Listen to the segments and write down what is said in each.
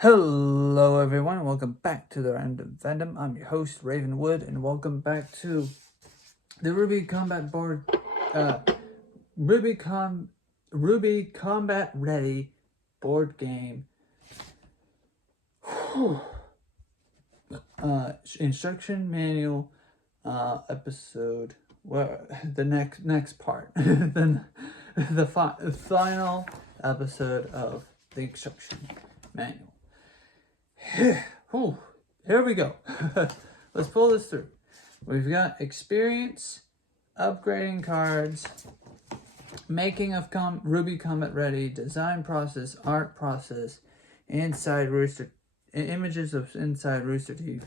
Hello everyone, welcome back to the Random Fandom. I'm your host Ravenwood, and welcome back to the RWBY Combat Board, RWBY Combat Ready board game. Instruction manual, episode. Well, the next part, then the final episode of the instruction manual. Here we go. Let's pull this through. We've got experience, upgrading cards, making of RWBY Combat Ready, design process, art process, images of inside Rooster Teeth,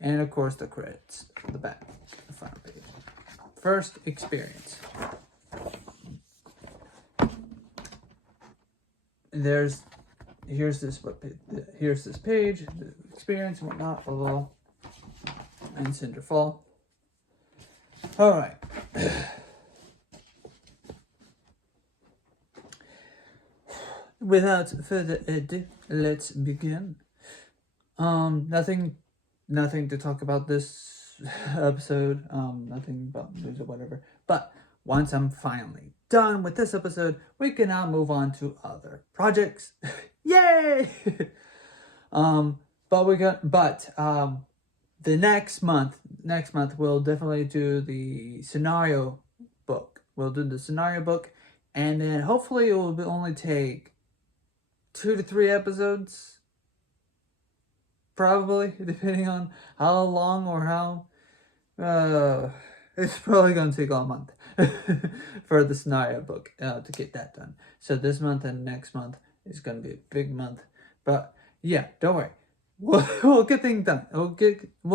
and of course the credits, the back, the final page. First, experience. Here's this page, the experience and whatnot, blah, blah, blah, and Cinderfall. All right. Without further ado, let's begin. Nothing to talk about this episode. Nothing about news or whatever. But once I'm finally done with this episode, we can now move on to other projects. Yay! The next month we'll definitely do the scenario book. We'll do the scenario book, and then hopefully it will only take 2 to 3 episodes. Probably, depending on how long or how. It's probably going to take a month for the scenario book to get that done. So this month and next month is going to be a big month. But yeah, don't worry. We'll get things done. We'll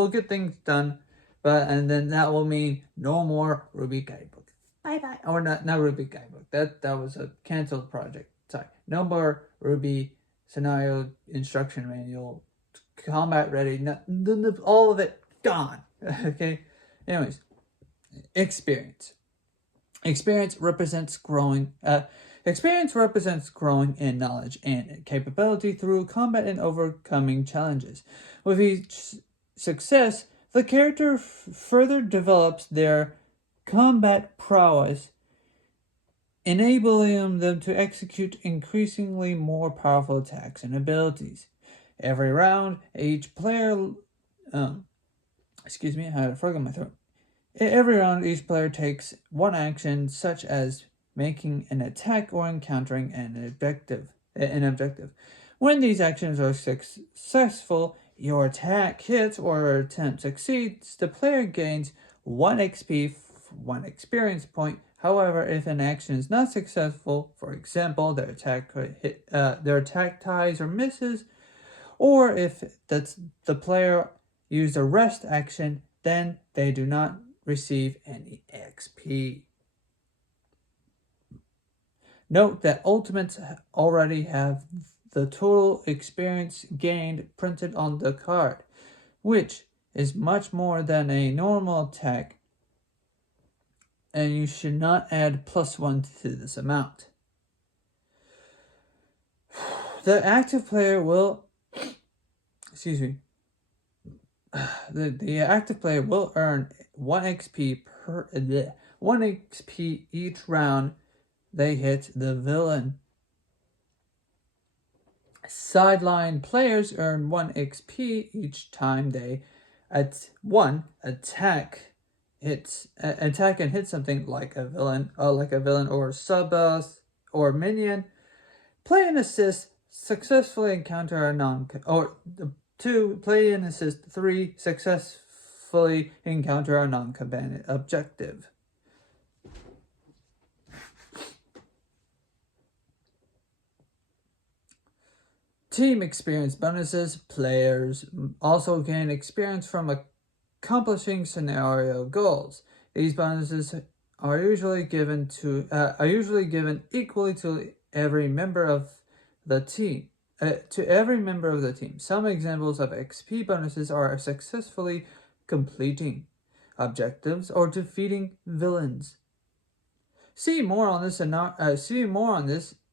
get things done. And then that will mean no more RWBY Guidebook. Bye. Or not RWBY Guidebook. That was a canceled project. Sorry. No more RWBY scenario instruction manual. Combat Ready. All of it gone. Okay. Anyways, experience. Experience represents growing in knowledge and capability through combat and overcoming challenges. With each success, the character further develops their combat prowess, enabling them to execute increasingly more powerful attacks and abilities. Every round, each player... excuse me, I had a frog in my throat. Every round, each player takes one action, such as making an attack or encountering an objective. When these actions are successful, your attack hits or attempt succeeds, the player gains 1 XP, 1 experience point. However, if an action is not successful, for example, their attack ties or misses, or if the player used a rest action, then they do not receive any XP. Note that ultimates already have the total experience gained printed on the card, which is much more than a normal attack, and you should not add +1 to this amount. The active player will... The active player will earn 1 XP each round they hit the villain. Sideline players earn 1 XP each time they attack and hit something like a villain or sub-boss or minion. Play and assist successfully encounter a 2. Play and assist 3. Successfully encounter a non-combatant objective. Team experience bonuses. Players also gain experience from accomplishing scenario goals. These bonuses are usually given equally to every member of the team. Some examples of XP bonuses are successfully completing objectives or defeating villains. See more on this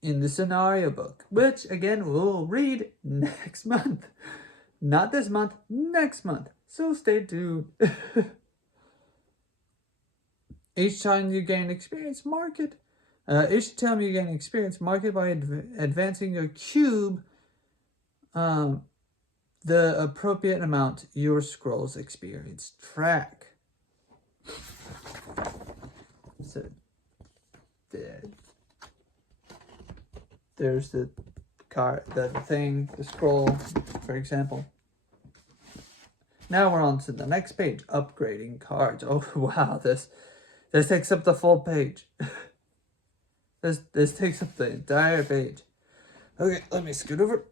in the scenario book, which again we'll read next month. Not this month, next month. So stay tuned. Each time you gain experience, mark it. Each time you gain experience, mark it by advancing your cube the appropriate amount your scroll's experience track. So there's the card, the thing, the scroll, for example. Now we're on to the next page, upgrading cards. Oh wow, this takes up the full page. This takes up the entire page. Okay, let me scoot over.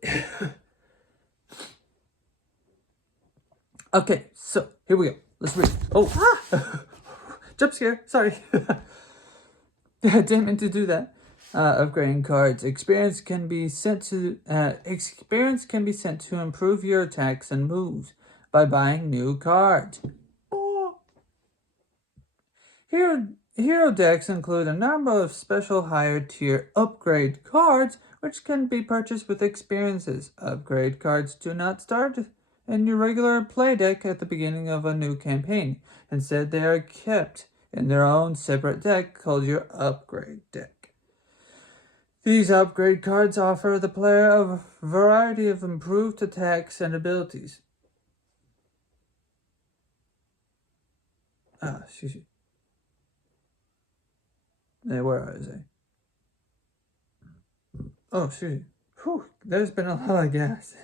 Okay, so here we go. Let's read. Oh, jump scare. Sorry. I didn't mean to do that. Upgrading cards. Experience can be sent to improve your attacks and moves by buying new cards. Oh. Hero decks include a number of special higher tier upgrade cards which can be purchased with experiences. Upgrade cards do not start in your regular play deck at the beginning of a new campaign. Instead, they are kept in their own separate deck called your upgrade deck. These upgrade cards offer the player a variety of improved attacks and abilities. Excuse me. Where is I? Oh, excuse me. Whew, there's been a lot of gas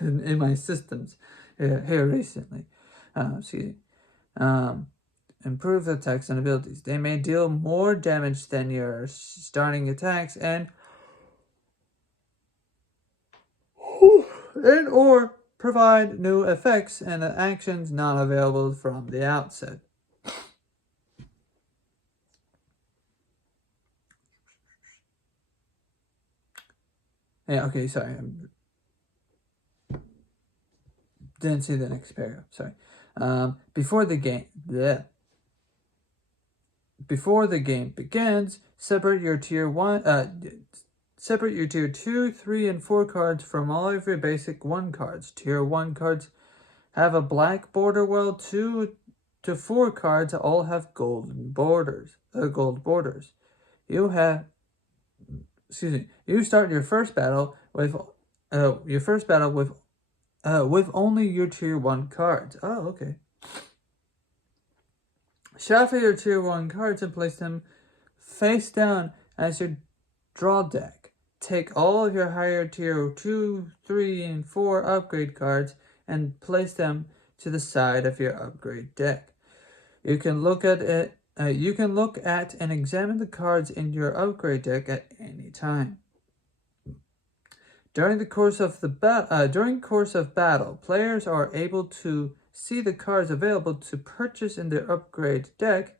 in my systems here recently. Excuse me. Improve attacks and abilities. They may deal more damage than your starting attacks and or provide new effects and actions not available from the outset. Yeah, okay, sorry. Didn't see the next paragraph, sorry. Before the game begins, separate your tier 2, 3, and 4 cards from all of your basic 1 cards. Tier 1 cards have a black border, while 2 to 4 cards all have gold borders. You start your first battle with only your tier 1 cards. Oh, okay. Shuffle your tier 1 cards and place them face down as your draw deck. Take all of your higher tier 2, 3, and 4 upgrade cards and place them to the side of your upgrade deck. You can look at and examine the cards in your upgrade deck at any time. During the course of battle, players are able to see the cards available to purchase in their upgrade deck,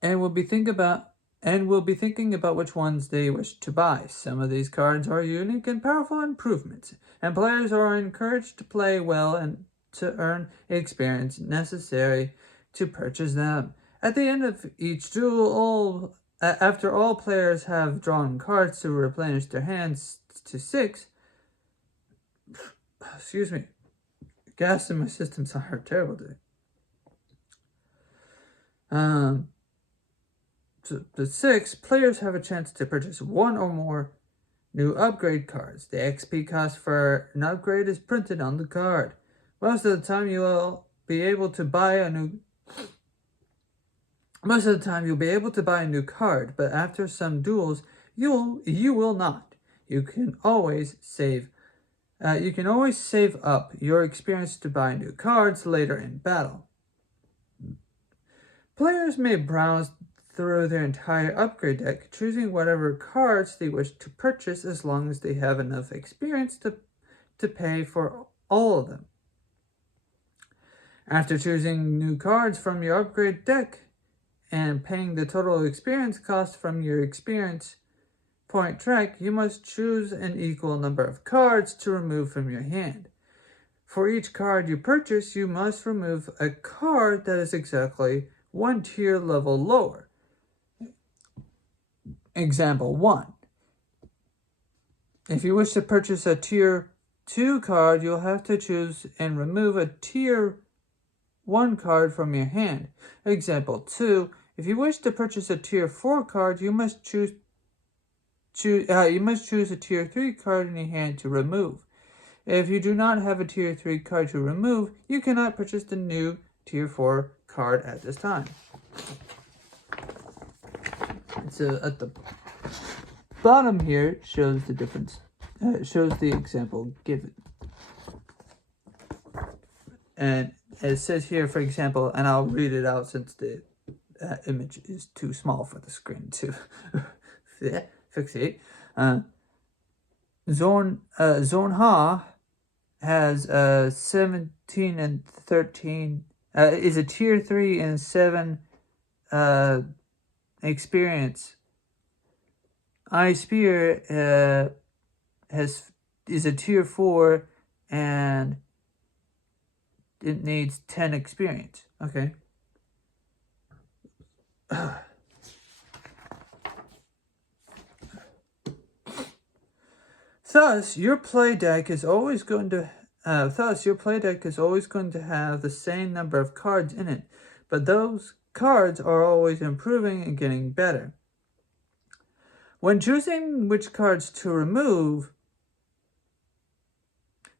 and will be thinking about which ones they wish to buy. Some of these cards are unique and powerful improvements, and players are encouraged to play well and to earn experience necessary to purchase them. At the end of each duel, after all players have drawn cards to replenish their hands to 6, excuse me, gas in my system's on a terrible day. To the 6, players have a chance to purchase 1 or more new upgrade cards. The XP cost for an upgrade is printed on the card. Most of the time you'll be able to buy a new card, but after some duels, you will not. You can always save up your experience to buy new cards later in battle. Players may browse through their entire upgrade deck, choosing whatever cards they wish to purchase as long as they have enough experience to pay for all of them. After choosing new cards from your upgrade deck and paying the total experience cost from your experience point track, you must choose an equal number of cards to remove from your hand. For each card you purchase, you must remove a card that is exactly 1 tier level lower. Example 1. If you wish to purchase a Tier 2 card, you'll have to choose and remove a Tier 1 card from your hand. Example 2. If you wish to purchase a Tier 4 card, you must choose a Tier 3 card in your hand to remove. If you do not have a Tier 3 card to remove, you cannot purchase the new Tier 4 card at this time. So at the bottom here shows the difference. Shows the example given. And it says here, for example, and I'll read it out since the image is too small for the screen to fixate. Zornha has 17 and 13, is a Tier 3 and 7 experience. I Spear is a Tier 4 and it needs 10 experience. Okay. Thus, your play deck is always going to have the same number of cards in it, but those cards are always improving and getting better. When choosing which cards to remove,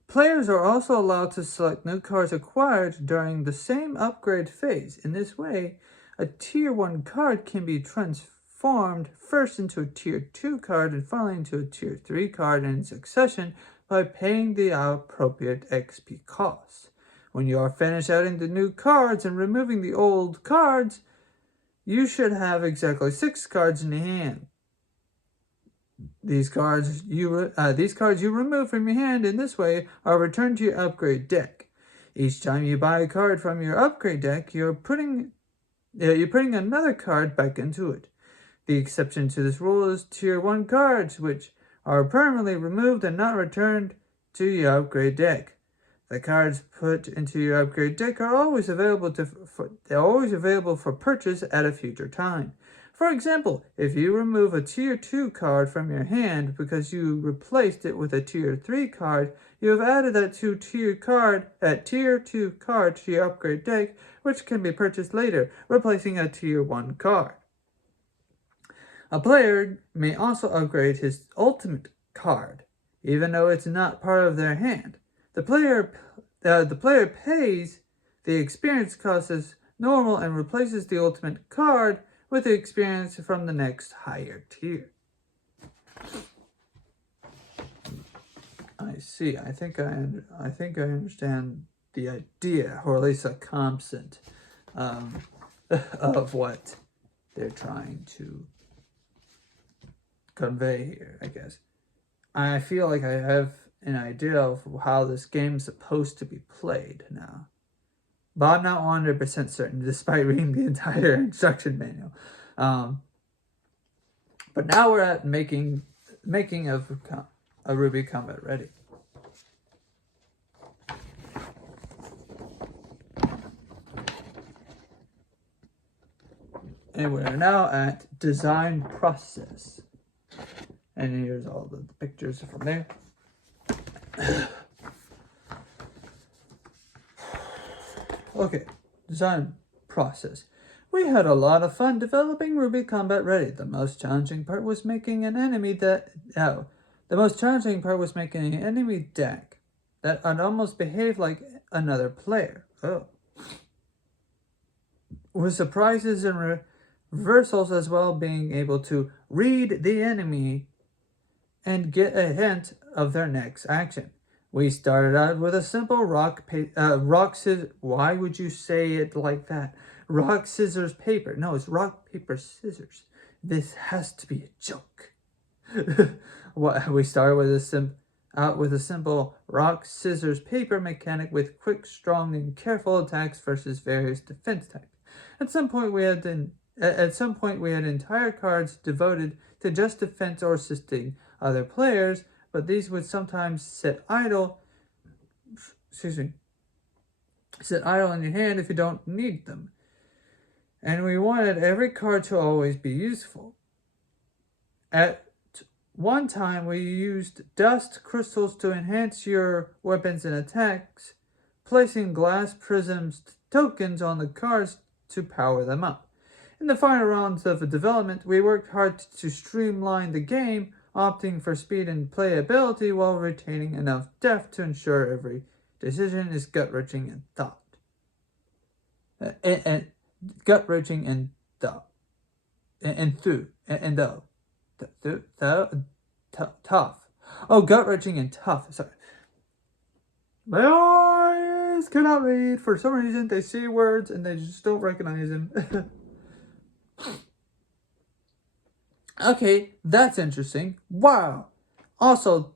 players are also allowed to select new cards acquired during the same upgrade phase. In this way, a Tier 1 card can be transformed first into a Tier 2 card and finally into a Tier 3 card in succession by paying the appropriate XP costs. When you are finished adding the new cards and removing the old cards, you should have exactly 6 cards in your hand. These cards you remove from your hand in this way are returned to your upgrade deck. Each time you buy a card from your upgrade deck, you're putting another card back into it. The exception to this rule is Tier 1 cards, which are permanently removed and not returned to your upgrade deck. The cards put into your upgrade deck are always available for purchase at a future time. For example, if you remove a Tier 2 card from your hand because you replaced it with a Tier 3 card, you have added that Tier 2 card to your upgrade deck, which can be purchased later, replacing a Tier 1 card. A player may also upgrade his ultimate card, even though it's not part of their hand. The player pays the experience cost as normal and replaces the ultimate card with the experience from the next higher tier. I see. I think I understand the idea, or at least a concept of what they're trying to convey here, I guess. I feel like I have an idea of how this game is supposed to be played now, but I'm not 100% certain despite reading the entire instruction manual. But now we're at making of a RWBY Combat Ready. And we're now at design process. And here's all the pictures from there. Okay, design process. We had a lot of fun developing RWBY Combat Ready. The most challenging part was making an enemy deck that would almost behave like another player. With surprises and reversals as well, being able to read the enemy and get a hint of their next action. We started out with a simple rock, scissors. Why would you say it like that? Rock, scissors, paper. No, it's rock, paper, scissors. This has to be a joke. We started with a simple rock, scissors, paper mechanic with quick, strong, and careful attacks versus various defense types. At some point, we had entire cards devoted to just defense or assisting other players, but these would sometimes sit idle in your hand if you don't need them. And we wanted every card to always be useful. At one time, we used dust crystals to enhance your weapons and attacks, placing glass prisms tokens on the cards to power them up. In the final rounds of development, we worked hard to streamline the game, opting for speed and playability while retaining enough depth to ensure every decision is gut-wrenching and thought. And gut-wrenching and thought. Tough. Oh, gut-wrenching and tough. Sorry. My eyes cannot read. For some reason, they see words and they just don't recognize them. Okay, that's interesting. Wow. Also,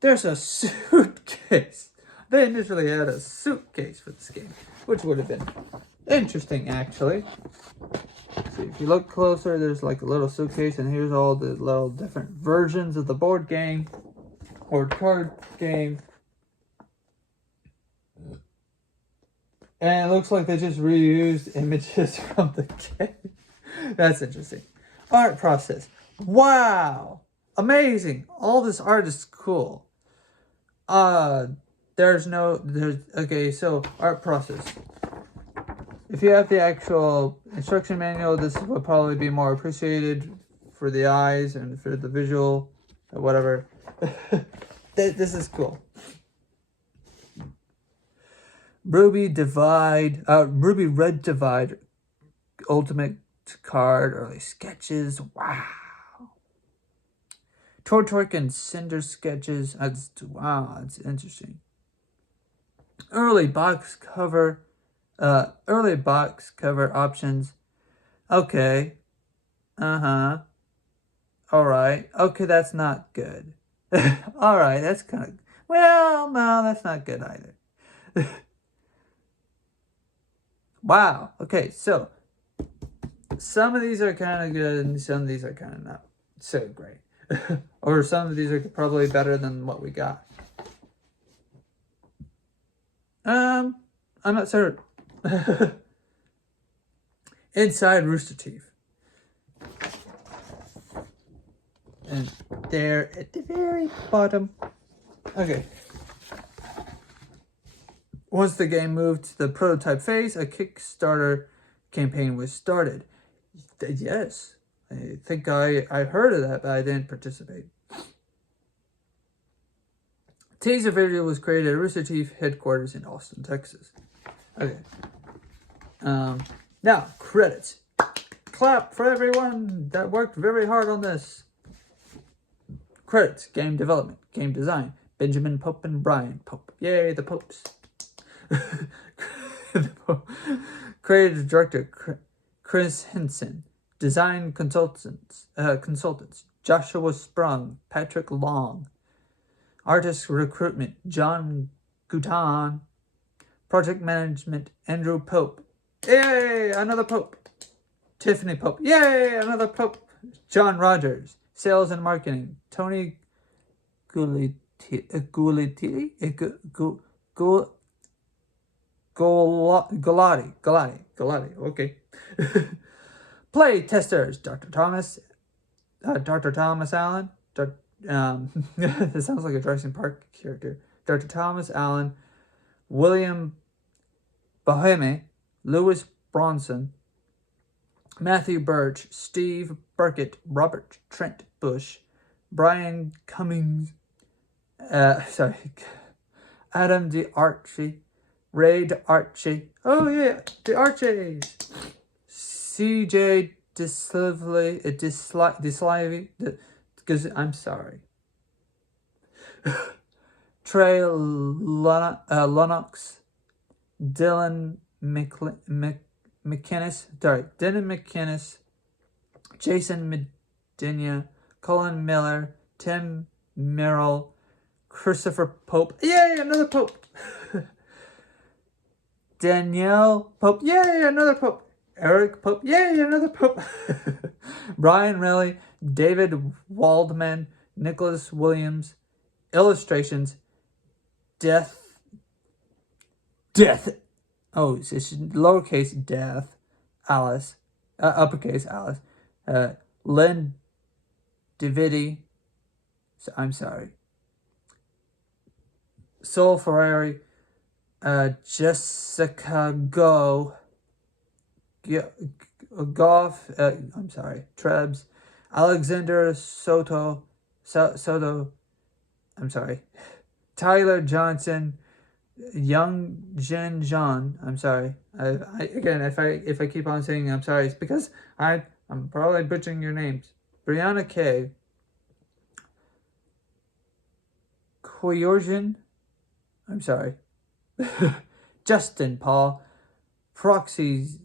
there's a suitcase. They initially had a suitcase for this game, which would have been interesting, actually. See, if you look closer, there's like a little suitcase, and here's all the little different versions of the board game or card game. And it looks like they just reused images from the game. That's interesting. Art process. Wow. Amazing. All this art is cool. Okay, so art process. If you have the actual instruction manual, this would probably be more appreciated for the eyes and for the visual or whatever. This is cool. RWBY Red Divide Ultimate Card Early Sketches. Wow. Tortork and Cinder Sketches. Wow, that's interesting. Early box cover options. Okay. Alright. Okay, that's not good. Alright, that's kind of... Well, no, that's not good either. Wow. Okay, so some of these are kind of good and some of these are kind of not so great. Or some of these are probably better than what we got. I'm not certain. Inside Rooster Teeth. And there at the very bottom. Okay. Once the game moved to the prototype phase, a Kickstarter campaign was started. Yes, I think I heard of that, but I didn't participate. Teaser video was created at Rooster Teeth headquarters in Austin, Texas. Okay. Now, credits. Clap for everyone that worked very hard on this. Credits. Game development. Game design. Benjamin Pope and Brian Pope. Yay, the Popes. Creative director Chris Henson. Design consultants Joshua Sprung, Patrick Long. Artist recruitment John Gutan. Project management Andrew Pope. Yay, another Pope. Tiffany Pope. Yay, another Pope. John Rogers. Sales and marketing Tony Galati. Okay. Play testers Dr. Thomas Allen. This sounds like a Jurassic Park character. Dr. Thomas Allen, William Boheme, Lewis Bronson, Matthew Birch, Steve Burkett, Robert Trent Bush, Brian Cummings, Adam DeArchie, Ray DeArchie. Oh yeah, DeArchies. CJ Dislivy, because I'm sorry. Trey Lennox, Dylan McInnes, Jason Medina, Colin Miller, Tim Merrill, Christopher Pope. Yay, another Pope. Danielle Pope. Yay, another Pope. Eric Pope. Yay, another Pope. Brian Riley, David Waldman, Nicholas Williams. Illustrations. Death. Oh, it's lowercase death. Alice. Uppercase Alice. Lynn Davidi, I'm sorry. Sol Ferrari, Jessica Goff, I'm sorry, Trebs, Alexander Soto, I'm sorry, Tyler Johnson, Young Jin John, I'm sorry. Again, if I keep on saying I'm sorry, it's because I'm probably butchering your names. Brianna K, Koyorjin, I'm sorry. Justin Paul, Proxy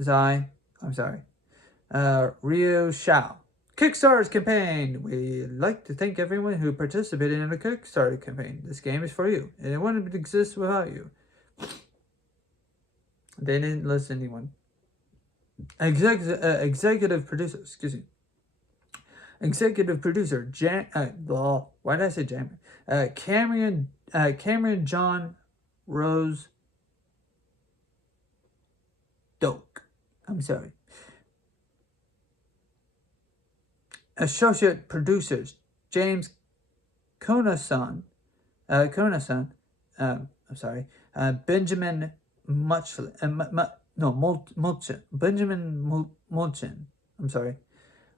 Zai, I'm sorry. Ryu Shao. Kickstarter's campaign. We'd like to thank everyone who participated in the Kickstarter campaign. This game is for you, and it wouldn't exist without you. They didn't list anyone. Executive producer, excuse me. Executive producer, why did I say Jam? Cameron John Rose Doak. I'm sorry. Associate producers, James Konason, I'm sorry, Benjamin Mulchin, Benjamin Mulchin, I'm sorry.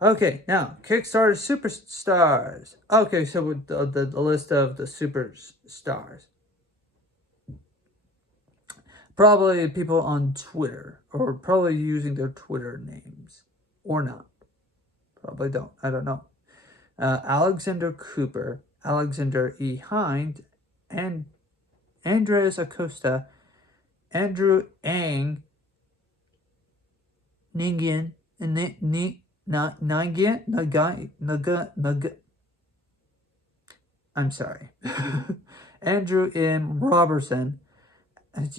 Okay, now, Kickstarter superstars. Okay, so with the list of the superstars. Probably people on Twitter, or probably using their Twitter names, or not. Probably don't. I don't know. Alexander Cooper, Alexander E. Hind, and Andres Acosta, Andrew Ang, Ningian, I'm sorry. Andrew M. Robertson.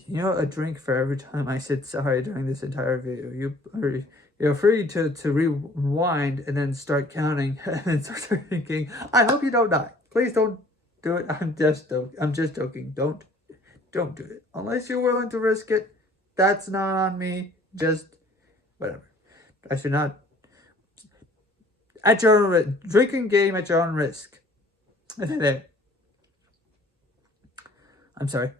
You know, a drink for every time I said sorry during this entire video. You're free to rewind and then start counting and start thinking, I hope you don't die. Please don't do it. I'm just joking. Don't do it. Unless you're willing to risk it. That's not on me. Just whatever. I should not. At your own risk. Drinking game at your own risk. There. I'm sorry.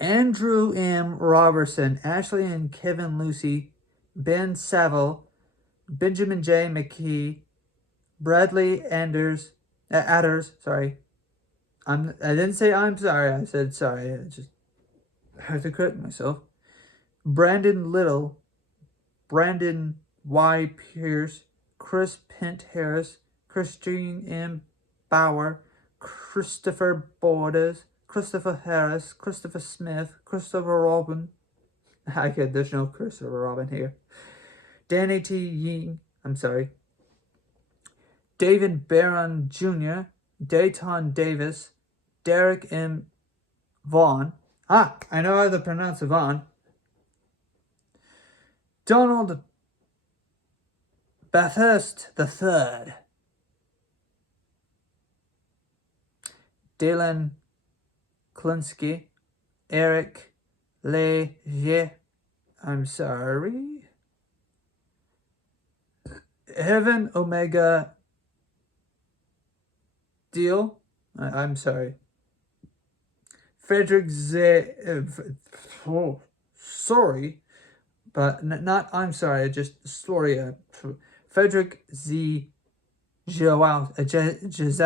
Andrew M. Robertson, Ashley and Kevin Lucy, Ben Saville, Benjamin J. McKee, Bradley Adders, sorry. I didn't say I'm sorry, I said sorry. I just had to correct myself. Brandon Little, Brandon Y. Pierce, Chris Pent Harris, Christine M. Bauer, Christopher Borders, Christopher Harris, Christopher Smith, Christopher Robin. There's no Christopher Robin here. Danny T. Ying, I'm sorry. David Barron Jr., Dayton Davis, Derek M. Vaughn. I know how to pronounce Vaughn. Donald Bathurst III. Dylan Klinsky, Eric Leger, I'm sorry. Heaven Omega Deal, I'm sorry. Frederick sorry, but not I'm sorry, just sorry. Frederick Z. Joao, Jaskowski.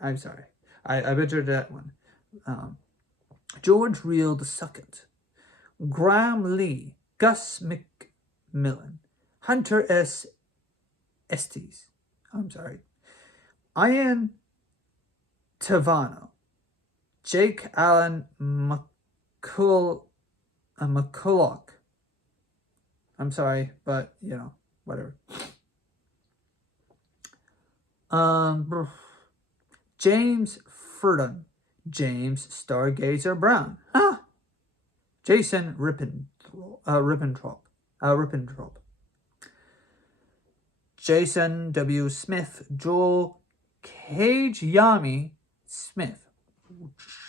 I'm sorry. I butchered that one. George Reel II. Graham Lee. Gus McMillan. Hunter S. Estes. I'm sorry. Ian Tavano. Jake Allen McCulloch. I'm sorry, but you know, whatever. James Furdon, James Stargazer Brown, Jason Rippentrop, Jason W. Smith, Joel Cage Yami Smith,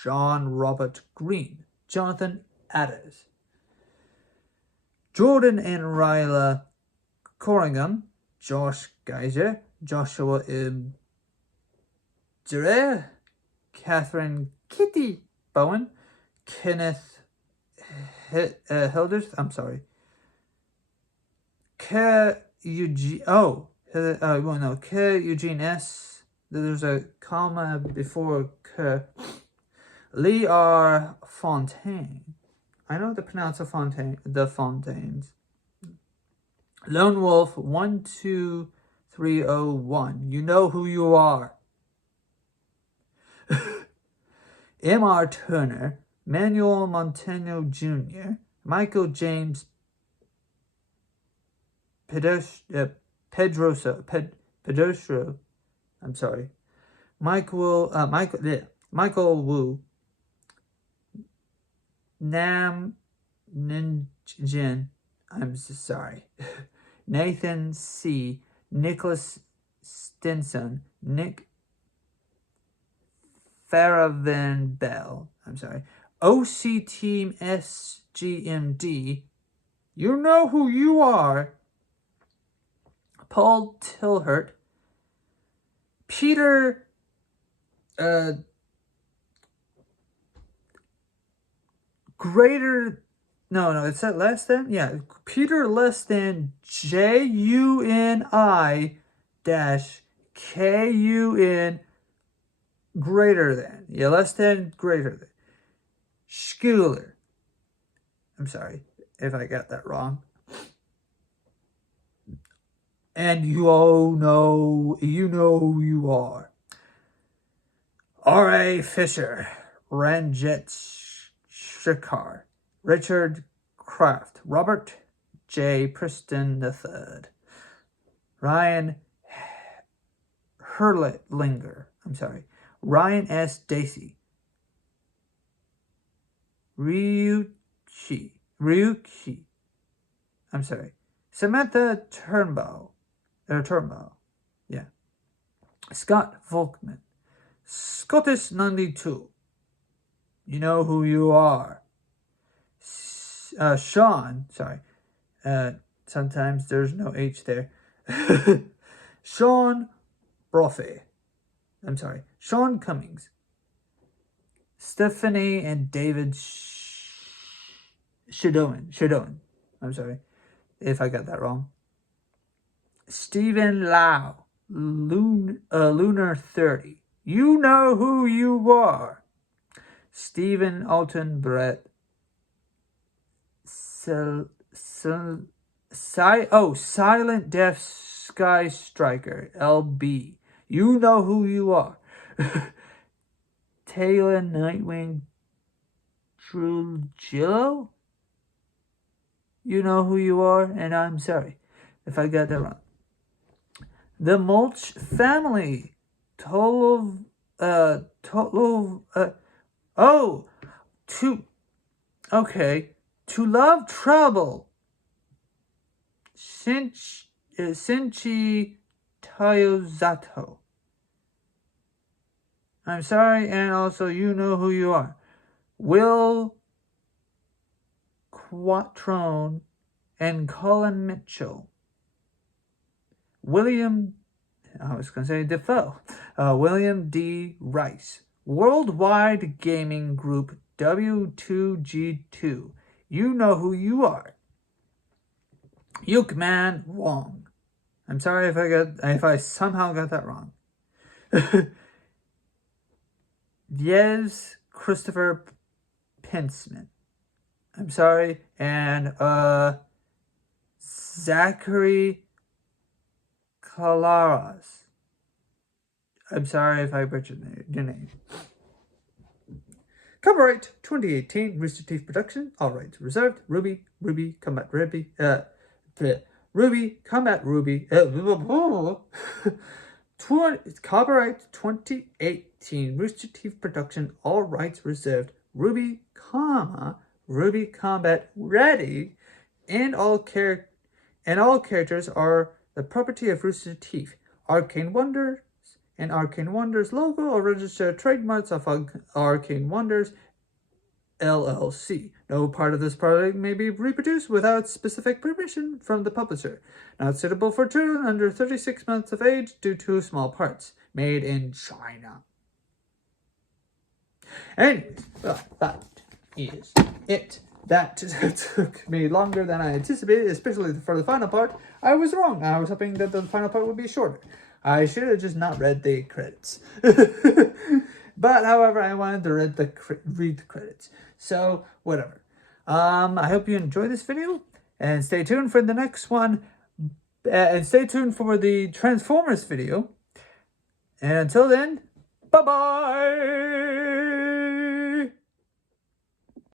John Robert Green, Jonathan Adders, Jordan and Ryla Corrigan, Josh Geiser, Joshua Ibdire, Catherine Kitty Bowen, Kenneth Hilders, I'm sorry, K Eugene S. There's a comma before K. Lee R. Fontaine. I know to pronounce the Fontaines. Lone Wolf 12301. You know who you are. M.R. Turner, Manuel Montano Jr., Michael James Pedroso, I'm sorry, Michael Wu, Nam Ninjin, I'm sorry, Nathan C., Nicholas Stinson, Nick Faravan Bell, I'm sorry, OC Team SGMD, you know who you are, Paul Tilhert, Peter it's that less than? Yeah, Peter less than JUNI dash KUN greater than. Yeah, less than, greater than. Schuler. I'm sorry if I got that wrong. And you all know, who you are. R.A. Fisher, Ranjit Shikar, Richard Kraft, Robert J. Preston III, Ryan Herlinger, I'm sorry, Ryan S. Dacey, Ryuki, I'm sorry, Samantha Turnbow, yeah, Scott Volkman, Scottish 92, you know who you are. Sean, sorry, sometimes there's no H there. Sean Brophy, I'm sorry, Sean Cummings, Stephanie and David Shadowan, I'm sorry if I got that wrong. Stephen Lau, Lunar 30, you know who you are. Stephen Alton Brett, Silent Death Sky Striker, LB, you know who you are. Taylor Nightwing Trujillo, you know who you are, and I'm sorry if I got that wrong. The Mulch Family, To Love Trouble, Shinchi Tayozato, I'm sorry, and also you know who you are. Will Quattrone and Colin Mitchell. William Defoe. William D. Rice. Worldwide Gaming Group W2G2. You know who you are. Yukman Wong. I'm sorry if I somehow got that wrong. Yes, Christopher Pensman. I'm sorry. And Zachary Calaras. I'm sorry if I butchered your name. Copyright 2018 Rooster Teeth Production. All rights reserved. RWBY, Combat RWBY. RWBY, Combat RWBY. Copyright 2018 Rooster Teeth Production. All rights reserved. RWBY, RWBY Combat Ready, and all characters are the property of Rooster Teeth. Arcane Wonders and Arcane Wonders logo or registered trademarks of Arcane Wonders LLC. No part of this product may be reproduced without specific permission from the publisher. Not suitable for children under 36 months of age due to small parts. Made in China. Anyways, well, that is it. That took me longer than I anticipated, especially for the final part. I was wrong. I was hoping that the final part would be shorter. I should have just not read the credits. But, however, I wanted to read the credits. So, whatever. I hope you enjoyed this video. And stay tuned for the next one. And stay tuned for the Transformers video. And until then, bye-bye!